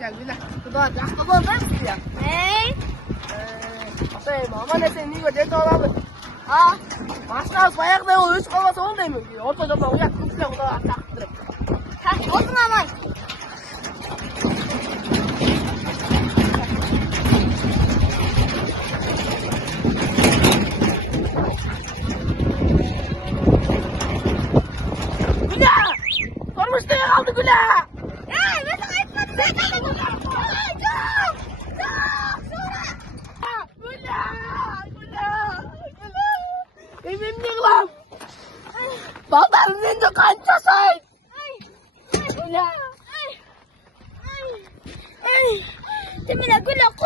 Ya Güla, 그동안 한번 해볼게요. 네. 어때, 마마네세 이거 내 떠나면 아, 마스터스 마약 내고 요즘 가서 온다며. 어쩌다 우리가 급하고 나 딱 들어. 자, 어떤 마마? Güla! Sormuştu ya kaldı Güla! Eminlikle. Baldarım sen de kaçtasın. Timina, gula ko.